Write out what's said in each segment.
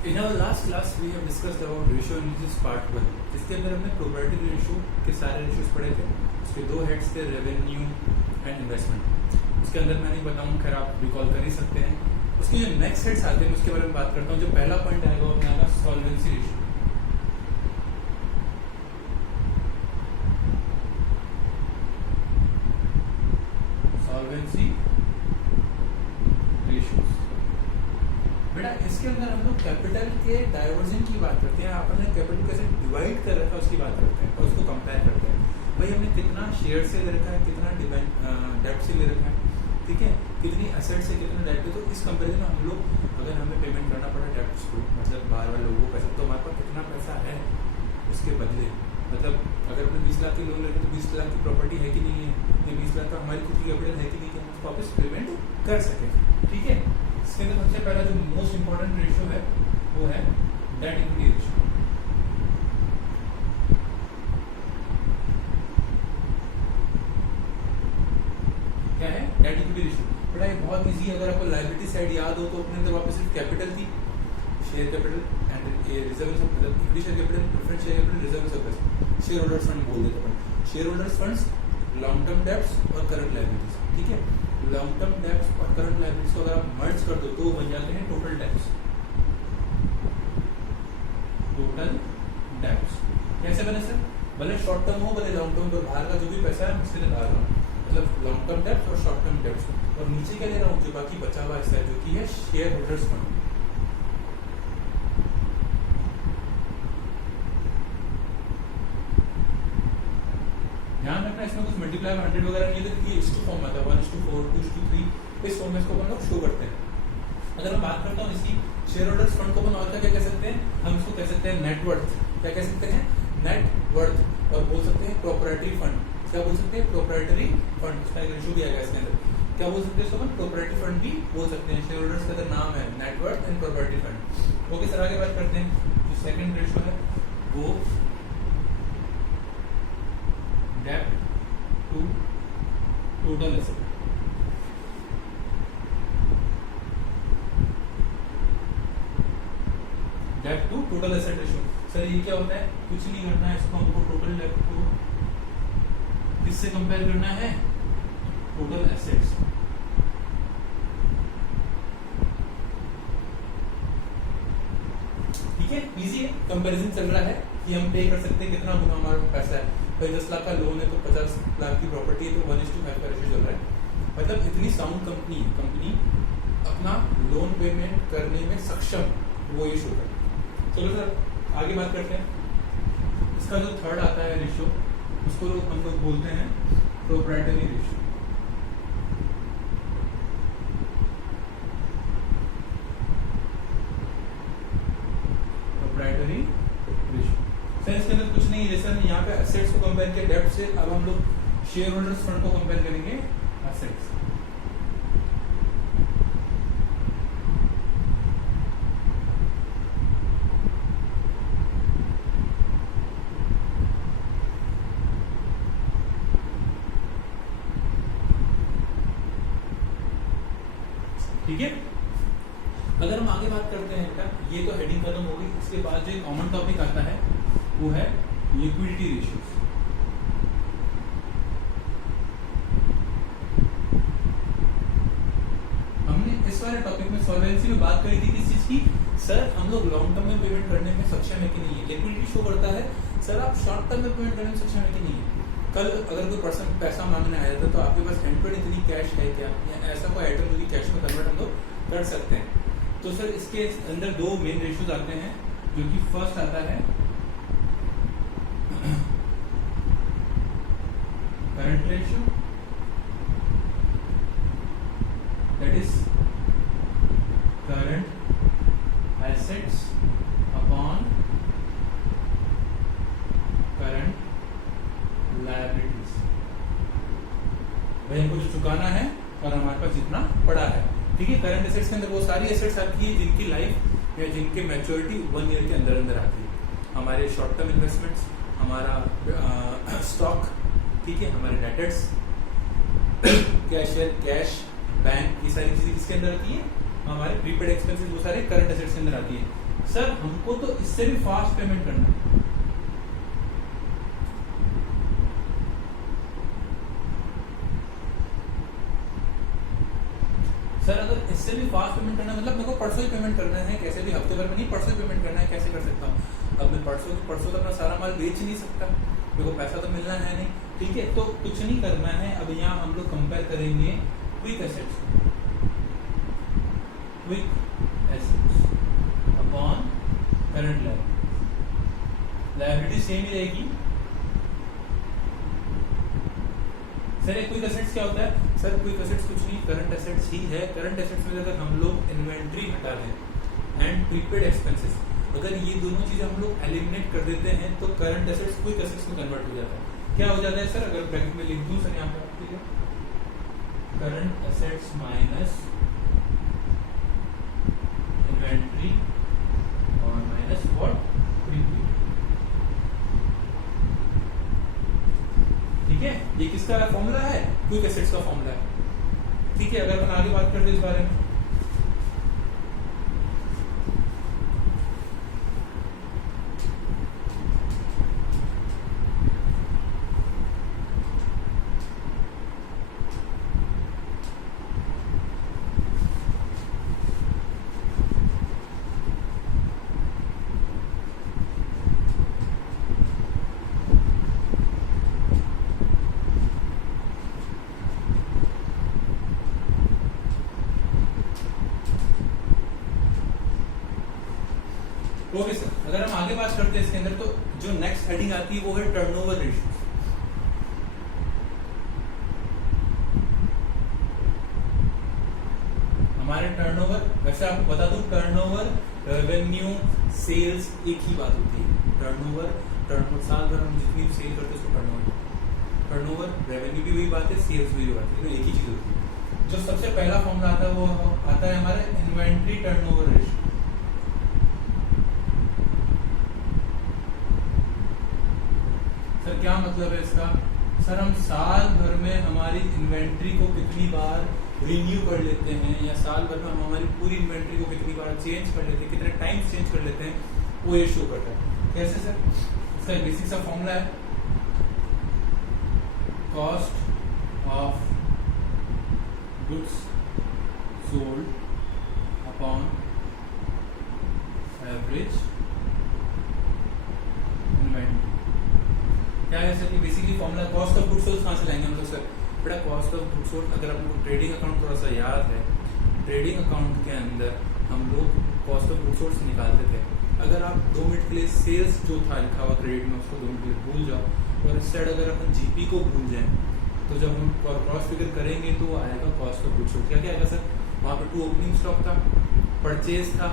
In our last class we have discussed about ratio analysis part 1 जिसके अंदर हमने probability ratio के सारे रेशियोज पढ़े थे। उसके दो हेड्स थे, रेवेन्यू एंड इन्वेस्टमेंट। उसके अंदर मैं नहीं बताऊँ, खैर आप रिकॉल कर ही सकते हैं। उसके जो नेक्स्ट हेड्स आते हैं उसके बारे में बात करता हूँ। जो पहला पॉइंट आएगा वो अपना आएगा सॉल्वेंसी रेशियो। सॉल्वेंसी रेशियोज बेटा, इसके अंदर हम लोग कैपिटल के डाइवर्जन की बात करते हैं। आपने कैपिटल कैसे डिवाइड कर रखा है उसकी बात करते हैं और उसको कंपेयर करते हैं। भाई हमने कितना शेयर से ले रखा है, कितना डेब्ट से ले रखा है, ठीक है, कितनी एसेट से कितना डेब्ट है। तो इस कंपेरिजन में हम लोग अगर हमें पेमेंट करना पड़ा डेब्ट्स को, मतलब बाहर वाले लोगों को पैसा, तो हमारे पास कितना पैसा है उसके बदले, मतलब अगर हमने 20 लाख की लोन ले रहे तो 20 लाख की प्रॉपर्टी है कि नहीं है, ये 20 लाख का हमारी खुद की कैपिटल है कि नहीं, कि हम उसको वापस पेमेंट कर सकें, ठीक है। इसके अंदर सबसे पहला जो मोस्ट इंपॉर्टेंट रेशियो है वो है डेट इक्विटी रेशियो। क्या है डेट इक्विटी रेशियो? बेटा ये बहुत इजी है। अगर आपको लायबिलिटी साइड याद हो तो अपने अंदर वापस सिर्फ कैपिटल थी, शेयर कैपिटल एंड ये reserve of equity share capital, preference share capital, reserve of share holders fund बोल देते हैं। Share holders funds, long term debts और करंट लायबिलिटीज, ठीक है। लॉन्ग टर्म डेब्ट्स और करंट लायबिलिटीज को अगर आप मर्ज कर दो तो बन जाते हैं टोटल डेब्ट्स। टोटल डेब्ट्स कैसे बने सर? भले शॉर्ट टर्म हो भले लॉन्ग टर्म, तो बाहर का जो भी पैसा है उससे निकाल रहा हूँ, मतलब लॉन्ग टर्म डेब्ट्स और शॉर्ट टर्म डेब्ट्स। और नीचे क्या ले रहा हूँ, जो बाकी बचा हुआ हिस्सा है जो कि है शेयर होल्डर्स फंड। ध्यान रखना इसमें कुछ मल्टीप्लाई 100 वगैरह नहीं है, तो ये इस टू फॉर्म आता है 1:4, 2:3, इस फॉर्म में इसको हम लोग शो करते हैं। अगर मैं बात करता हूँ इसकी शेयर होल्डर्स फंड को अपन और क्या कह सकते हैं, हम इसको कह सकते हैं नेटवर्थ। क्या कह सकते हैं? नेटवर्थ। और बोल सकते हैं प्रोप्राइटरी फंड। क्या बोल सकते हैं? Proprietary fund. इसका एक रेशियो भी आएगा इसके अंदर। क्या बोल सकते हैं इसको? प्रोप्राइटरी फंड भी बोल सकते हैं। शेयर होल्डर्स का अगर नाम है net worth and proprietary fund. Okay sir, आगे बात करते हैं। जो सेकंड रेशियो है वो डेब्ट टू टोटल एसेट। डेब्ट to total asset ratio. Sir ये क्या होता है? कुछ नहीं करना है, इसको हमको टोटल डेब्ट को किससे कंपेयर करना है? Total assets. ठीक है, इजी है। कंपैरिजन चल रहा है कि हम पे कर सकते हैं कितना गुना हमारे पास पैसा है। भाई 10 लाख का लोन है तो 50 लाख की प्रॉपर्टी है, तो 1:5 का रेशियो चल रहा है। मतलब इतनी साउंड कंपनी अपना लोन पेमेंट करने में सक्षम, वो ये शो करता है। चलो सर आगे बात करते हैं। इसका जो थर्ड आता है रेशियो, उसको हम लोग बोलते हैं proprietary ratio. Proprietary ratio sir इसके अंदर कुछ नहीं है। जैसे यहाँ पे एसेट्स को कंपेयर किया डेब्ट से, अब हम लोग शेयर होल्डर्स फंड को कंपेयर करेंगे एसेट्स। ठीक है, अगर हम आगे बात करते हैं बेटा, ये तो हेडिंग खत्म हो गई। इसके बाद जो एक कॉमन टॉपिक आता है वो है लिक्विडिटी रेशियोज। हमने इस वाले टॉपिक में सॉल्वेंसी में बात करी थी किस चीज की? सर हम लोग लॉन्ग टर्म में पेमेंट करने में सक्षम है कि नहीं है। लिक्विडिटी शो करता है सर आप शॉर्ट टर्म में पेमेंट करने में सक्षम है कि नहीं है। कल अगर कोई पर्सन पैसा मांगने आया था तो आपके पास हैंड इतनी कैश है क्या, या ऐसा कोई आइटम जो कि कैश में कन्वर्ट हम लोग कर सकते हैं। तो सर इसके अंदर दो मेन रेशियोज आते हैं, जो कि फर्स्ट आता है current ratio, that is current assets upon current liabilities. भाई हमको जो चुकाना है और हमारे पास जितना पड़ा है, ठीक है। करंट एसेट्स के अंदर वो सारी एसेट्स आती है जिनकी लाइफ या जिनके मैच्योरिटी 1 ईयर के अंदर अंदर आती है। हमारे शॉर्ट टर्म इन्वेस्टमेंट्स, हमारा स्टॉक, ठीक है, हमारे डेटर्स, कैश, बैंक, ये सारी चीजें किसके अंदर आती है? हमारे प्रीपेड एक्सपेंसेस, वो सारे करंट एसेट्स के अंदर आती है। सर हमको तो इससे भी फास्ट पेमेंट करना है। सर अगर इससे भी फास्ट पेमेंट करना मतलब मेरे को परसों ही पेमेंट करना है, कैसे भी हफ्ते भर में नहीं, परसों ही पेमेंट करना है, कैसे कर सकता हूँ? अब मैं परसों तक मैं सारा माल बेच नहीं सकता, मेरे को पैसा तो मिलना है नहीं, ठीक है। तो कुछ नहीं करना है। अब यहाँ हम लोग कंपेयर करेंगे quick assets upon current liability same ही रहेगी। सर ये क्विक एसेट्स क्या होता है? सर क्विक एसेट्स कुछ नहीं, करंट एसेट्स ही है। करंट एसेट्स में अगर हम लोग इन्वेंट्री हटा दें एंड प्रीपेड एक्सपेंसेस, अगर ये दोनों चीजें हम लोग एलिमिनेट कर देते हैं तो करंट एसेट्स क्विक एसेट्स में कन्वर्ट हो जाता है। क्या हो जाता है सर? अगर ब्रैकेट में लिख दूं सर यहाँ पर, ठीक है, करंट एसेट्स माइनस इन्वेंट्री और माइनस व्हाट, प्रीपेड। ठीक है, ये किसका फॉर्मूला है? क्विक एसेट्स का फॉर्मूला है। ठीक है, अगर हम आगे बात करते हैं इस बारे में, ओके सर, अगर हम आगे बात करते हैं इसके अंदर, तो जो नेक्स्ट हेडिंग आती है वो है टर्नओवर रेशियो। हमारे टर्नओवर, वैसे आपको बता दूं, टर्नओवर, रेवेन्यू, सेल्स एक ही बात होती है। टर्नओवर साल भर हम जितनी भी सेल करते हैं उसको टर्नओवर, रेवेन्यू भी वही बात है, सेल्स भी वही बात है, एक ही चीज होती है। जो सबसे पहला फॉर्मूला आता है वो आता है हमारे इन्वेंट्री टर्नओवर रेशियो। सर क्या मतलब है इसका? सर हम साल भर में हमारी इन्वेंट्री को कितनी बार रिन्यू कर लेते हैं, या साल भर में हम हमारी पूरी इन्वेंट्री को कितनी बार चेंज कर लेते हैं, कितने टाइम्स चेंज कर लेते हैं, वो ये शो करता है। कैसे सर? इसका बेसिक सा फॉर्मूला है cost of goods sold upon average inventory. क्या है सर? ये basically formula cost of goods sold कहाँ से लाएंगे हम लोग? सर बेटा कॉस्ट ऑफ गुड्स सोल्ड, अगर आपको ट्रेडिंग अकाउंट थोड़ा सा याद है, ट्रेडिंग अकाउंट के अंदर हम लोग कॉस्ट ऑफ गुड्स सोल्ड निकालते थे। अगर आप 2 मिनट के लिए सेल्स जो था लिखा हुआ क्रेडिट में उसको 2 मिनट के लिए भूल जाओ, और इस साइड अगर अपन जीपी को भूल जाए, तो जब हम क्रॉस फिगर करेंगे तो आएगा कॉस्ट ऑफ गुड्स सोल्ड। क्या क्या आएगा सर? वहाँ पे 2 ओपनिंग स्टॉक था, परचेज था,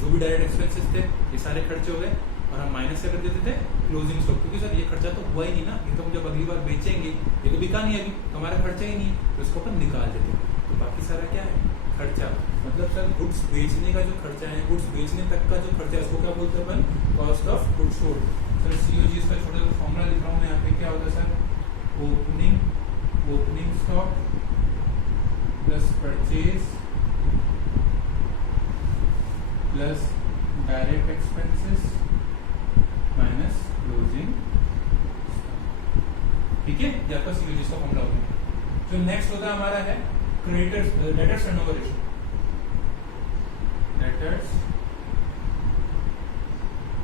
जो भी डायरेक्ट एक्सपेंसेस थे, ये सारे खर्चे हो गए, और हम माइनस क्या कर देते थे? Closing stock. क्योंकि सर ये खर्चा तो हुआ ही नहीं ना, ये तो हम जब अगली बार बेचेंगे, ये तो बिका नहीं अभी, तो हमारा खर्चा ही नहीं है, तो इसको अपन निकाल देते हैं। तो बाकी सारा क्या है? खर्चा। मतलब सर गुड्स बेचने का जो खर्चा है, गुड्स बेचने तक का जो खर्चा है, उसको क्या बोलते हैं अपन? Cost of goods sold. Sir COG इसका छोटा सा फॉर्मूला लिख रहा हूँ मैं यहाँ पे। क्या होता है sir? Opening stock plus purchase plus direct expenses minus closing. ठीक है, ये आपका सीओजी का फॉर्मूला हो गया। जो नेक्स्ट होता है हमारा है creditors, debtors turnover ratio. Debtors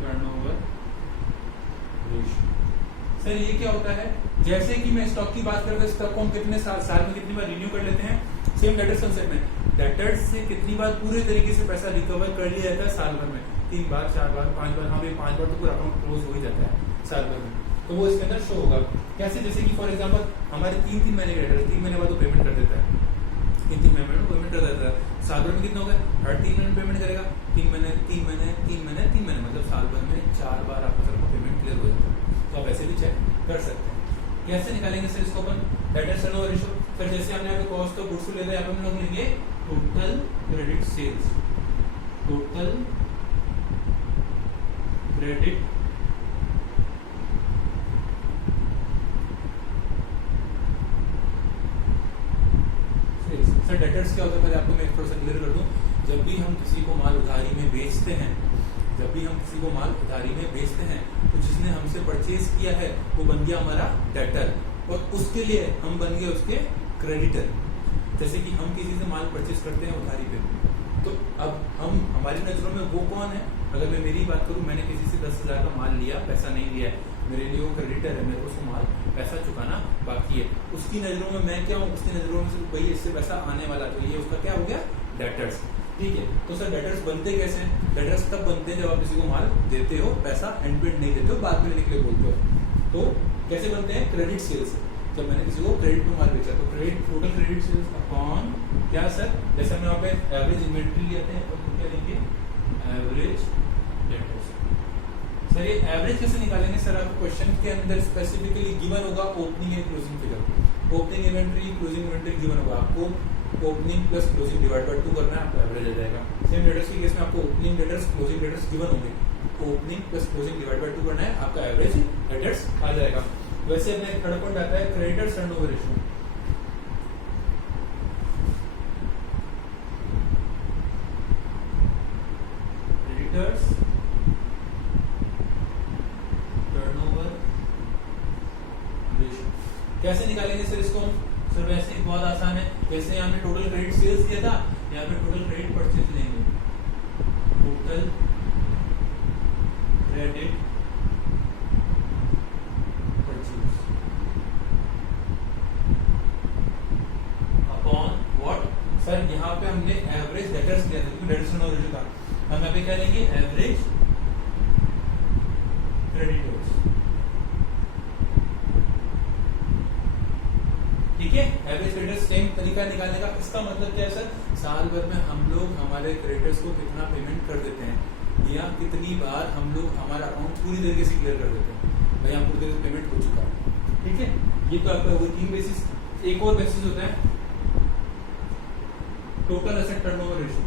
turnover ratio. Sir ये क्या होता है? जैसे कि मैं स्टॉक की बात करता हूँ, स्टॉक को हम कितने साल में कितनी बार रिन्यू कर लेते हैं, सेम डेटर्स कंसेप्ट में डेटर्स से कितनी बार पूरे तरीके से पैसा रिकवर कर लिया जाता है साल भर में? 3 बार, 4 बार, 5 बार। हाँ भाई 5 बार तो पूरा अकाउंट क्लोज हो ही जाता है साल भर में, तो वो इसके अंदर शो होगा। कैसे? जैसे कि फॉर एग्जांपल हमारे 3 महीने के डेटर, 3 महीने बाद वो पेमेंट कर देता है, 3 महीने में पेमेंट कर देता है। साल भर में कितना होगा? हर 3 महीने पेमेंट करेगा, 3 महीने, 3 महीने, 3 महीने, 3 महीने, मतलब साल भर में 4 बार आपका सर पेमेंट क्लियर हो जाता है। तो आप ऐसे भी चेक कर सकते हैं। कैसे निकालेंगे सर इसको अपन? Debtors turnover ratio. फिर जैसे हमने यहाँ पे कॉस्ट ऑफ गुड्स लेते हैं, यहाँ पे हम लोग लेंगे total credit sales, total credit sir debtors क्या होता है? पहले आपको मैं थोड़ा सा क्लियर कर दूं। जब भी हम किसी को माल उधारी में बेचते हैं जब भी हम किसी को माल उधारी में बेचते हैं तो जिसने हमसे परचेज किया है वो बन गया हमारा डेटर, और उसके लिए हम बन गए उसके क्रेडिटर। जैसे कि हम किसी से माल परचेज करते हैं उधारी पे, तो अब हम हमारी नजरों में वो कौन है? अगर मैं मेरी बात करूं, मैंने किसी से 10,000 का माल लिया, पैसा नहीं लिया है, मेरे लिए वो क्रेडिटर है, मेरे को उसको माल पैसा चुकाना बाकी है। उसकी नजरों में मैं क्या हूँ? उसकी नजरों में सिर्फ भाई इससे पैसा आने वाला, तो ये उसका क्या हो गया? डेटर्स। ठीक है, तो सर डेटर्स बनते कैसे हैं? डेटर्स तब बनते हैं जब आप किसी को माल देते हो, पैसा एंड पे नहीं देते हो, बाद में निकले बोलते हो। तो कैसे बनते हैं? क्रेडिट सेल्स से। जब मैंने किसी को क्रेडिट में माल बेचा तो credit, total credit sales upon क्या सर? जैसे हम यहाँ पे एवरेज इन्वेंट्री लेते हैं तो क्या लेंगे? Average debtors. सर ये एवरेज कैसे निकालेंगे? सर आपको क्वेश्चन के अंदर स्पेसिफिकली गिवन होगा opening and closing figure. Opening inventory, closing inventory given होगा आपको, opening plus closing divide by 2 करना है, आपको एवरेज आ जाएगा। सेम डेटर्स के केस में आपको opening debtors, closing debtors given होंगे, opening plus closing divide by 2 करना है, आपका एवरेज डेटर्स आ जाएगा। वैसे अपना एक थर्ड पॉइंट आता है creditors turnover ratio. Creditors turnover ratio कैसे निकालेंगे सर इसको? सर वैसे ही बहुत आसान है। जैसे यहाँ पे टोटल क्रेडिट सेल्स दिया था, यहाँ पे टोटल क्रेडिट परचेज लेंगे, total credit purchase upon what? Sir यहाँ पे हमने एवरेज डेटर्स लिया था, क्योंकि डेटर्स टर्नओवर रेशियो था, हम यहाँ पे क्या लेंगे? Average creditors. ठीक है, एवरेज क्रेडिटर्स सेम तरीका निकालने का। इसका मतलब क्या है सर? साल भर में हम लोग हमारे क्रेडिटर्स को कितना पेमेंट कर देते हैं, या कितनी बार हम लोग हमारा अकाउंट पूरी तरीके से क्लियर कर देते हैं, भाई हम पूरी तरीके से पेमेंट हो चुका है। ठीक है, ये तो आपका वर्किंग बेसिस। एक और बेसिस होता है टोटल एसेट टर्नओवर रेशियो।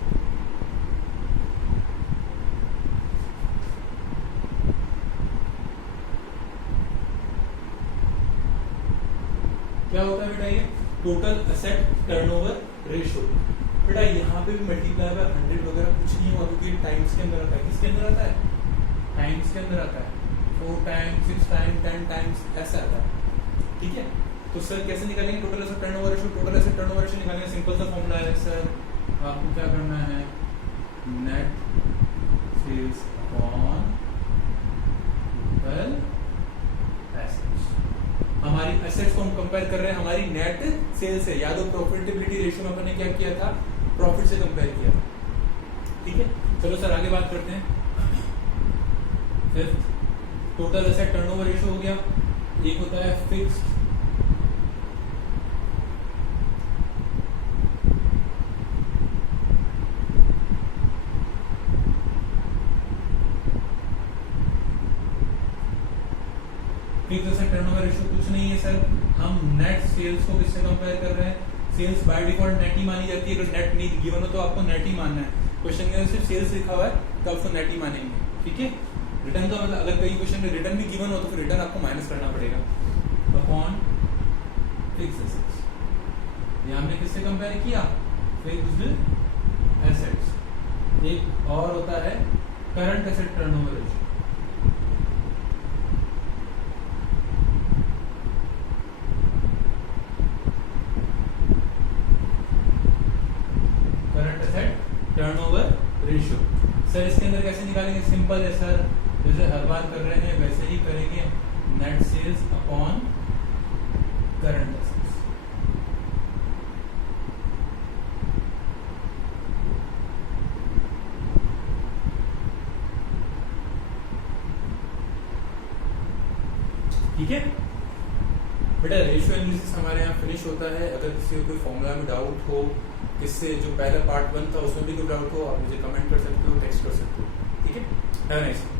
क्या होता है बेटा? ये टोटल एसेट टर्नओवर रेशियो। बेटा यहाँ पे भी मल्टीप्लाई बाय 100 वगैरह कुछ नहीं हुआ, क्योंकि टाइम्स के अंदर आता है। किसके अंदर आता है? टाइम्स के अंदर आता है। 4 टाइम्स, 6 टाइम्स, 10 टाइम्स ऐसा आता है। ठीक है, तो सर कैसे निकालेंगे total asset turnover ratio? Total asset turnover ratio निकालेंगे, सिंपल सा फॉर्मूला है सर, आपको क्या करना है? Net sales upon total assets. हमारी एसेट्स को हम कंपेयर कर रहे हैं हमारी नेट सेल्स से, या तो प्रॉफिटेबिलिटी रेशियो में अपने क्या किया था? प्रॉफिट से कंपेयर किया था। ठीक है, चलो सर आगे बात करते हैं। Fifth, total asset turnover ratio हो गया। एक होता है fixed fixed asset turnover ratio कुछ नहीं है सर, हम नेट सेल्स को किससे कंपेयर कर रहे हैं? सेल्स बाय डिफॉल्ट नेट ही मानी जाती है। अगर नेट नहीं गिवन हो तो आपको नेट ही मानना है। क्वेश्चन के अंदर सिर्फ सेल्स लिखा हुआ है तो आपको नेट ही मानेंगे। ठीक है, रिटर्न का मतलब अगर कई क्वेश्चन में रिटर्न भी गिवन हो तो फिर रिटर्न आपको माइनस करना पड़ेगा अपॉन फिक्स्ड एसेट्स। ये हमने किससे कंपेयर किया? Fixed assets. एक और होता है current asset turnover ratio. Turnover ratio. Sir इसके अंदर कैसे निकालेंगे? सिंपल है सर, जैसे हर बार कर रहे हैं वैसे ही करेंगे, net sales upon current assets. ठीक है बेटा, रेशियो एनालिसिस हमारे यहाँ फिनिश होता है। अगर किसी को कोई फॉर्मूला में डाउट हो, इससे जो पहला पार्ट 1 था उसमें भी कोई डाउट हो, आप मुझे कमेंट कर सकते हो, टेक्स्ट कर सकते हो। ठीक है, हैव अ नाइस डे।